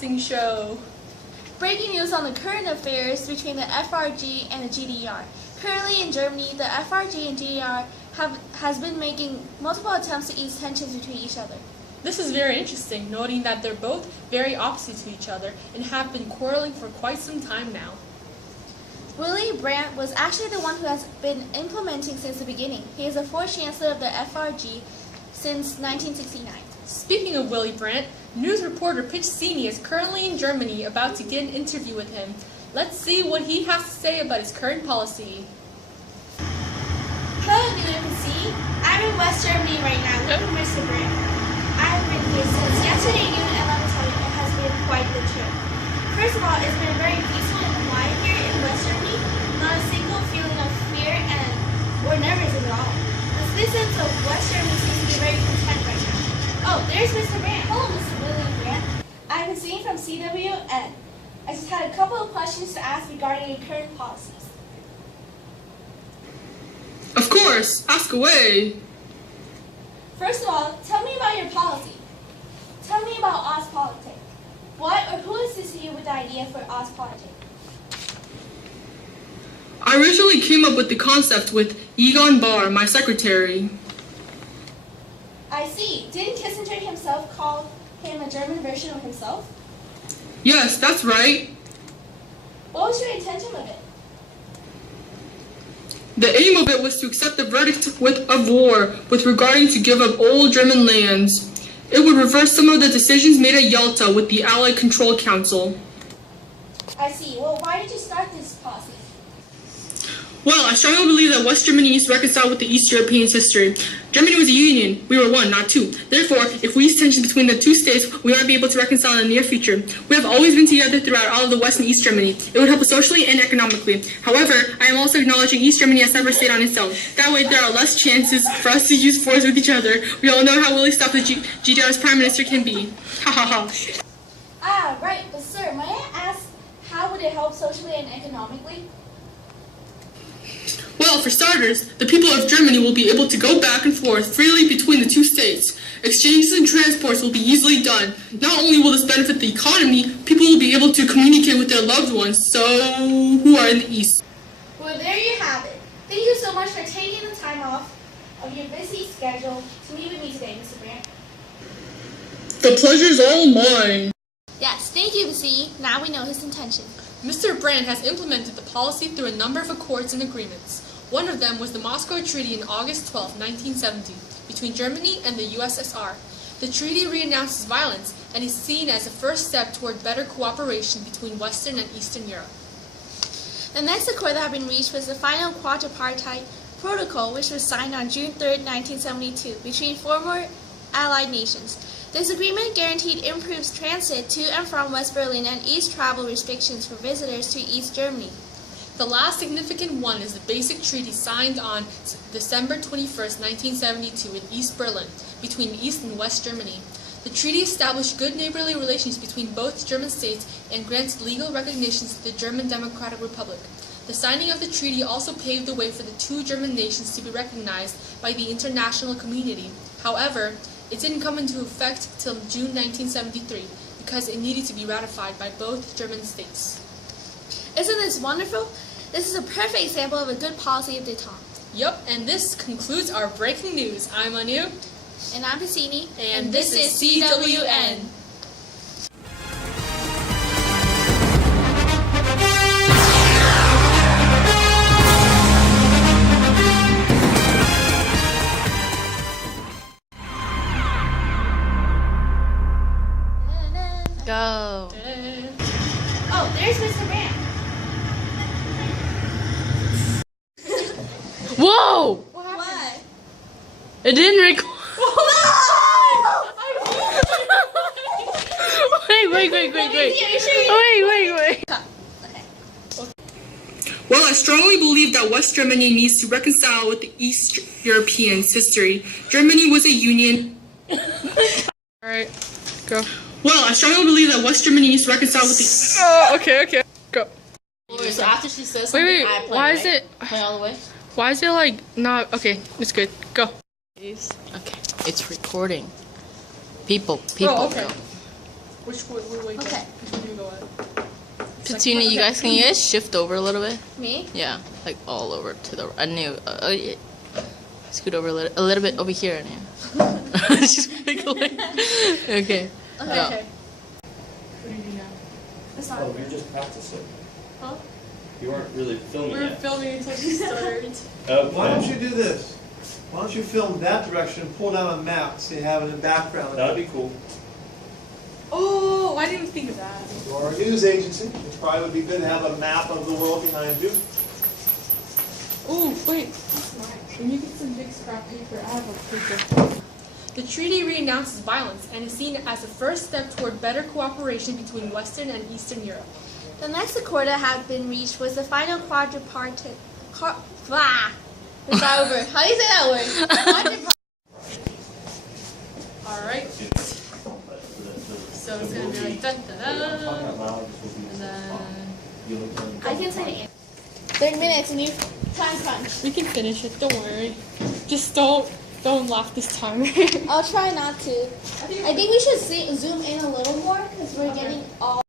newscasting show. Breaking news on the current affairs between the FRG and the GDR. Currently in Germany, the FRG and GDR has been making multiple attempts to ease tensions between each other. This is very interesting, noting that they're both very opposite to each other and have been quarreling for quite some time now. Willy Brandt was actually the one who has been implementing since the beginning. He is the fourth chancellor of the FRG since 1969. Speaking of Willy Brandt, news reporter Piccini is currently in Germany about to get an interview with him. Let's see what he has to say about his current policy. Hello, Newscast. I'm in West Germany right now with Mr. Brandt. I've been here since yesterday noon, and let me tell you, it has been quite the trip. First of all, it's been very peaceful and quiet here in West Germany. Not a single feeling of fear or nervousness at all. The citizens of West Germany seem to be very content right now. Oh, there's Mr. Brandt. Hello, Mr. Willy Brandt. I'm Piccini from CWN. I just had a couple of questions to ask regarding your current policies. Of course, ask away. First of all, tell me about your policy. Tell me about Ostpolitik. What or who assisted you with the idea for Ostpolitik? I originally came up with the concept with Egon Bahr, my secretary. I see. Didn't Kissinger himself call him a German version of himself? Yes, that's right. What was your intention of it? The aim of it was to accept the verdict of war with regarding to give up old German lands. It would reverse some of the decisions made at Yalta with the Allied Control Council. I see. Well, why did you start this policy? Well, I strongly believe that West Germany needs to reconcile with the East Europeans' history. Germany was a union. We were one, not two. Therefore, if we ease tensions between the two states, we might be able to reconcile in the near future. We have always been together throughout all of the West and East Germany. It would help us socially and economically. However, I am also acknowledging East Germany as a separate state on its own. That way, there are less chances for us to use force with each other. We all know how Willy Stop the GDR's prime minister can be. Ha ha ha. Ah, right. But sir, may I ask, how would it help socially and economically? Well, for starters, the people of Germany will be able to go back and forth freely between the two states. Exchanges and transports will be easily done. Not only will this benefit the economy, people will be able to communicate with their loved ones, who are in the East. Well, there you have it. Thank you so much for taking the time off of your busy schedule to meet with me today, Mr. Brandt. The pleasure's all mine. Yes, thank you, Piccini. Now we know his intention. Mr. Brandt has implemented the policy through a number of accords and agreements. One of them was the Moscow Treaty in August 12, 1970, between Germany and the USSR. The treaty reannounces violence and is seen as a first step toward better cooperation between Western and Eastern Europe. The next accord that had been reached was the final quadripartite protocol, which was signed on June 3, 1972, between former Allied nations. This agreement guaranteed improved transit to and from West Berlin and eased travel restrictions for visitors to East Germany. The last significant one is the Basic Treaty signed on December 21, 1972 in East Berlin, between East and West Germany. The treaty established good neighborly relations between both German states and grants legal recognition to the German Democratic Republic. The signing of the treaty also paved the way for the two German nations to be recognized by the international community. However, it didn't come into effect till June 1973 because it needed to be ratified by both German states. Isn't this wonderful? This is a perfect example of a good policy of détente. Yup, and this concludes our breaking news. I'm Anu. And I'm Piccini. And this is CWN. Go. Oh, there's Mr. Brandt. Whoa! What? It didn't record. Wait. Wait. Well, I strongly believe that West Germany needs to reconcile with the East Europeans' history. Germany was a union. Alright, go. Well, I strongly believe that West Germany needs to reconcile with the... Okay, go. So after she says something, Wait, I play, why right? is it... Play all the way? Why is it like not... Okay, it's good. Go. Okay, it's recording. People. Oh, okay. Which way? Okay. Which one do you go at? Petunia, you guys shift over a little bit? Me? Yeah, like all over to the. Yeah. Scoot over a little bit over here, Anya. She's wiggling. Okay. Go. Okay. What do you do now? It's not. Oh, you're just practicing. Huh? You weren't really filming We were yet. filming until she started. Okay. Why don't you do this? Why don't you film that direction and pull down a map so you have it in the background? That would be cool. Oh, I didn't even think of that. You're a news agency. It probably would be good to have a map of the world behind you. Oh, wait. When you get some big scrap paper, I have a paper. The treaty renounces violence and is seen as the first step toward better cooperation between Western and Eastern Europe. The next accord that had been reached was the final quadripartite. It's not over. How do you say that word? Alright, so it's gonna be like dun dun dun. And then I can say the answer. 30 minutes and you time crunch. we can finish it, don't worry. Just don't laugh this time. I'll try not to. I think we should zoom in a little more because we're getting all.